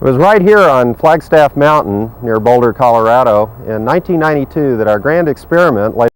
It was right here on Flagstaff Mountain near Boulder, Colorado in 1992 that our grand experiment laid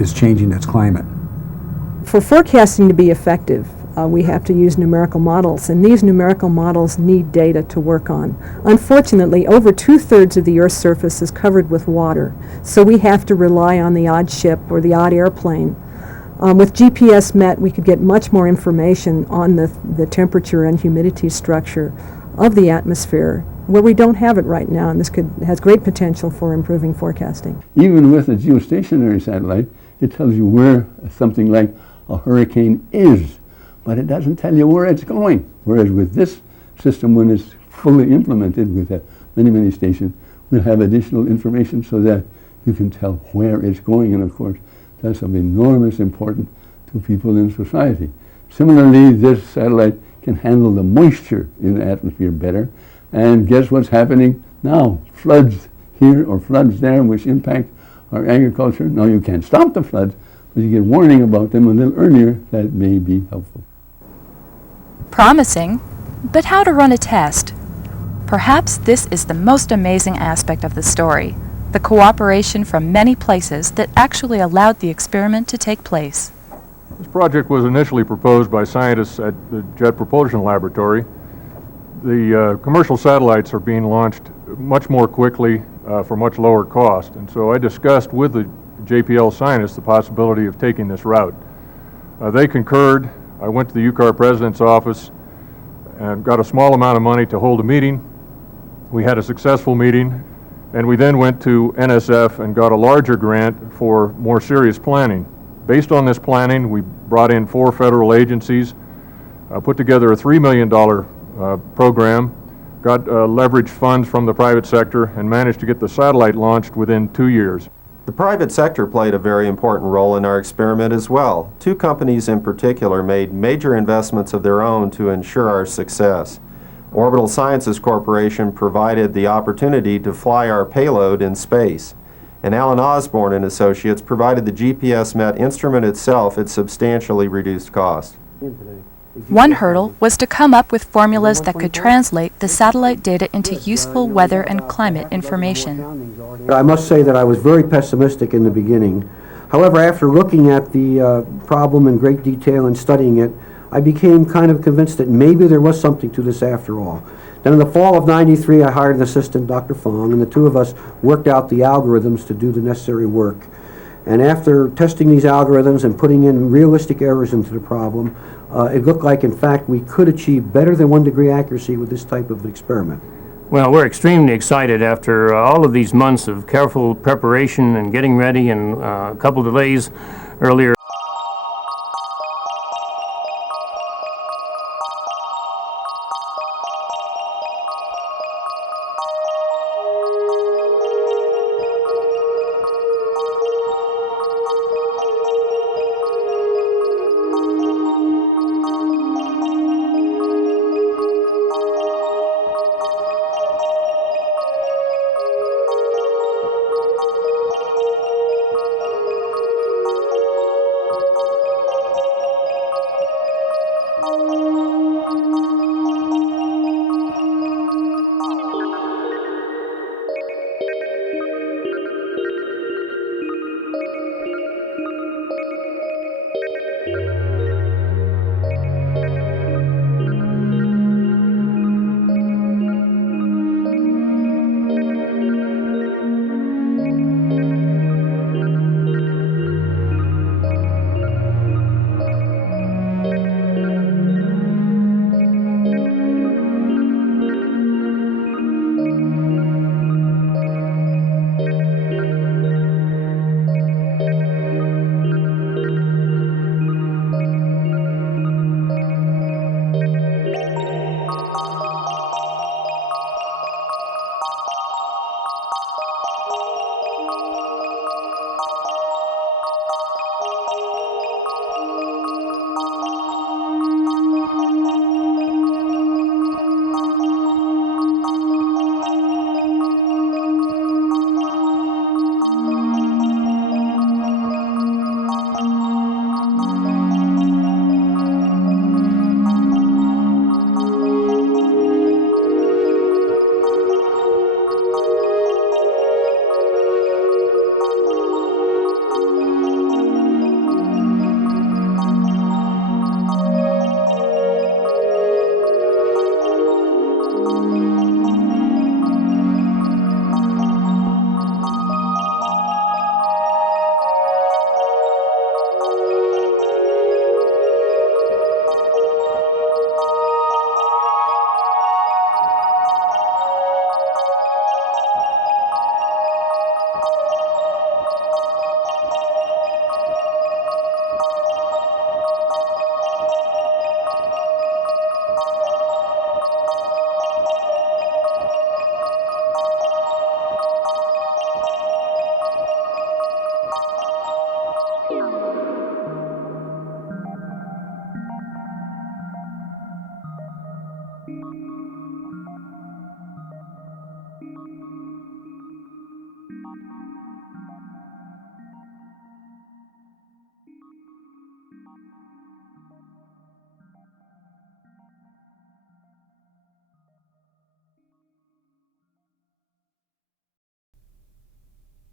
is changing its climate. For forecasting to be effective, we have to use numerical models, and these numerical models need data to work on. Unfortunately, over 2/3 of the Earth's surface is covered with water, so we have to rely on the odd ship or the odd airplane. With GPS MET, we could get much more information on the temperature and humidity structure of the atmosphere, where we don't have it right now, and this has great potential for improving forecasting. Even with a geostationary satellite, it tells you where something like a hurricane is, but it doesn't tell you where it's going. Whereas with this system, when it's fully implemented with many stations, we'll have additional information so that you can tell where it's going, and of course, that's of enormous importance to people in society. Similarly, this satellite can handle the moisture in the atmosphere better, and guess what's happening now? Floods here or floods there, which impact our agriculture. Now you can't stop the floods, but you get warning about them a little earlier. That may be helpful. Promising, but how to run a test? Perhaps this is the most amazing aspect of the story, the cooperation from many places that actually allowed the experiment to take place. This project was initially proposed by scientists at the Jet Propulsion Laboratory. The commercial satellites are being launched much more quickly for much lower cost, and so I discussed with the JPL scientists the possibility of taking this route. They concurred. I went to the UCAR president's office and got a small amount of money to hold a meeting. We had a successful meeting, and we then went to NSF and got a larger grant for more serious planning. Based on this planning, we brought in 4 federal agencies, put together a $3 million program, got leveraged funds from the private sector, and managed to get the satellite launched within 2 years. The private sector played a very important role in our experiment as well. 2 companies in particular made major investments of their own to ensure our success. Orbital Sciences Corporation provided the opportunity to fly our payload in space, and Alan Osborne and Associates provided the GPS MET instrument itself at substantially reduced cost. One hurdle was to come up with formulas that could translate the satellite data into useful weather and climate information. I must say that I was very pessimistic in the beginning. However, after looking at the problem in great detail and studying it, I became kind of convinced that maybe there was something to this after all. Then in the fall of '93, I hired an assistant, Dr. Fong, and the 2 of us worked out the algorithms to do the necessary work. And after testing these algorithms and putting in realistic errors into the problem, it looked like, in fact, we could achieve better than 1 degree accuracy with this type of experiment. Well, we're extremely excited after all of these months of careful preparation and getting ready, and a couple delays earlier.